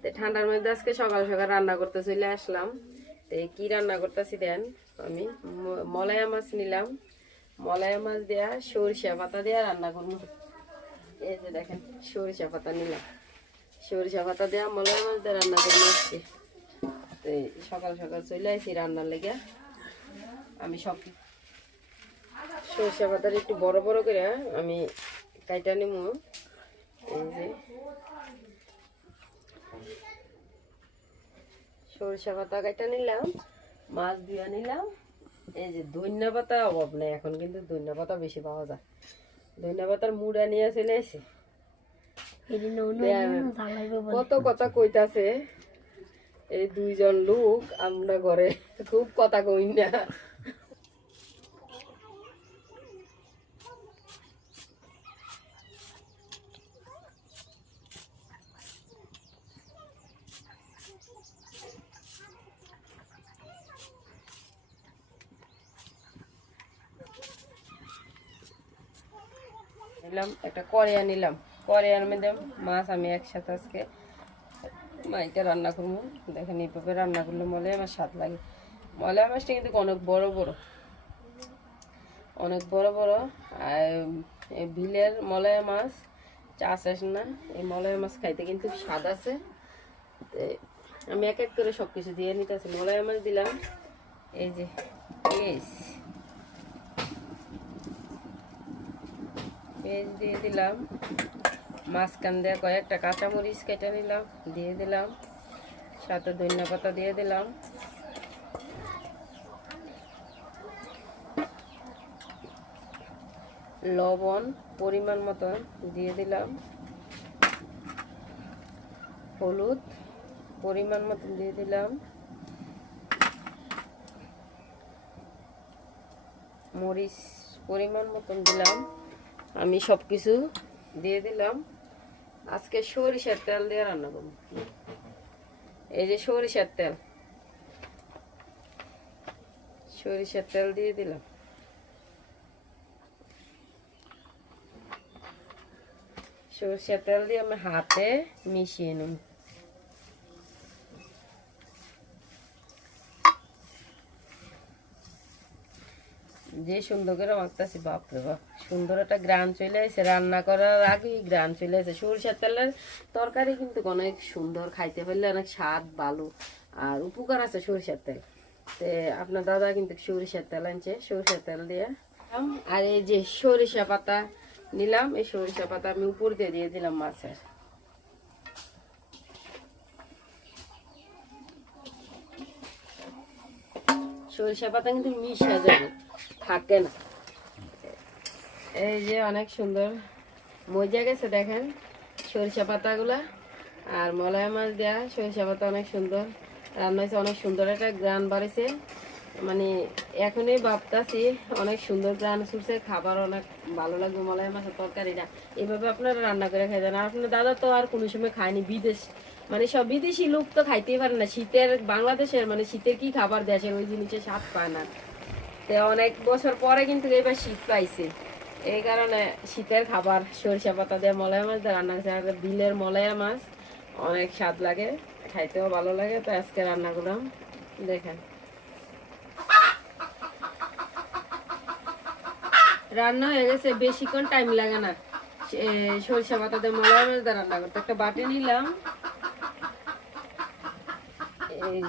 তো ঠান্ডার মধ্যে আজকে সকাল সকাল রান্না করতে চলে আসলাম। তো কি রান্না করতেছি দেন, আমি মলায়া মাছ নিলাম। মলায়া মাছ দেয়া সরিষা পাতা দেয়া রান্না করবো। এই যে দেখেন সরিষা পাতা নিলাম, সরিষা পাতা দেয়া মলায়া মাছ দিয়ে রান্না করবো আজকে। তো সকাল সকাল চলে আসি রান্নার লেগে। আমি সব সরিষা পাতার একটু বড় বড় করে আমি কাইটা নিব। এই যে সরিষা পাতা কাইটা নিলাম, মাছ ধুয়া নিলাম। এই যে ধনিয়া পাতা অভাব নেই এখন, কিন্তু ধনিয়া পাতা বেশি পাওয়া যায়। ধনিয়া পাতার মুড়া নিয়ে চলে এসে কত কথা কইতাছে। এই দুইজন লোক আমরা ঘরে খুব কথা কই না। নিলাম একটা কড়াইয়া নিলাম, কড়াইয়ার মধ্যে মাছ আমি একসাথে আজকে মাইটা রান্না করবো। দেখেন এইভাবে রান্না করলে মলে আমার স্বাদ লাগে। মলে মাছটা কিন্তু অনেক বড় বড়, অনেক বড় বড়। আর এই বিলের মলয়া মাছ চাষ আসে না, এই মলয়া মাছ খাইতে কিন্তু স্বাদ আছে। আমি এক এক করে সব কিছু দিয়ে নিতেছি। মলয়া মাছ দিলাম, এই যে পেঁয়াজ পেঁয়াজ দিয়ে দিলাম, মাঝখান দিয়ে কয়েকটা কাঁচামরিচ কেটে নিলাম দিয়ে দিলাম, সাথে ধনিয়া পাতা দিয়ে দিলাম, লবণ পরিমাণ মতো দিয়ে দিলাম, হলুদ পরিমাণ মতো দিয়ে দিলাম, মরিচ পরিমাণ মতন দিলাম। আমি সব কিছু দিয়ে দিলাম। আজকে সরিষার তেল দিয়ে রান্না করব। এই যে সরিষার তেল, সরিষার তেল দিয়ে দিলাম। সরিষার তেল দিয়ে আমি হাতে মিশিয়ে নেব। যে সুন্দর করে মাখতেছি, বাপরে বাপ, সুন্দর একটা গ্রান চলে আসে। রান্না করার আগেই গ্রান চলে আসে। সরিষার তেলের তরকারি কিন্তু অনেক সুন্দর, খাইতে পারলে অনেক স্বাদ ভালো আর উপকার আছে সরিষার তেল। তো আপনার দাদা কিন্তু সরিষার তেল আনছে, সরিষার তেল দিয়ে। আর এই যে সরিষা পাতা নিলাম, এই সরিষা পাতা আমি উপর দিয়ে দিলাম মাছের। সরিষা পাতা কিন্তু মিশা যাবে, থাকে না। এই যে অনেক সুন্দর মজা গেছে দেখেন সরিষা পাতাগুলা। আর মলায়া মাছ দেয়া সরিষা পাতা অনেক সুন্দর রান্না হয়েছে, অনেক সুন্দর একটা গ্রান বাড়িছে। মানে এখনই ভাবতাছি অনেক সুন্দর গ্রান ছুটছে, খাবার অনেক ভালো লাগবে। মলায়া মাছের তরকারিটা এইভাবে আপনারা রান্না করে খাই দেন। আর আপনার দাদা তো আর কোনো সময় খায়নি, বিদেশ মানে সব বিদেশি লোক তো খাইতেই পারে না। শীতের বাংলাদেশের মানে শীতের কি খাবার দেশের ওই জিনিসের স্বাদ পায় না। তো অনেক বছর পরে কিন্তু এবার শীত পাইছে, এই কারণে শীতের খাবার সরিষা পাতা দিয়ে মলায়া মাছ দিয়ে রান্না করছে। আর বিলের মলায়া মাছ অনেক স্বাদ লাগে, খাইতেও ভালো লাগে। তো আজকে রান্না করলাম, দেখেন রান্না হয়ে গেছে, বেশিক্ষণ টাইম লাগে না। সরিষা পাতা দিয়ে মলায়া মাছ দিয়ে রান্না করতে একটা বাটি নিলাম। এই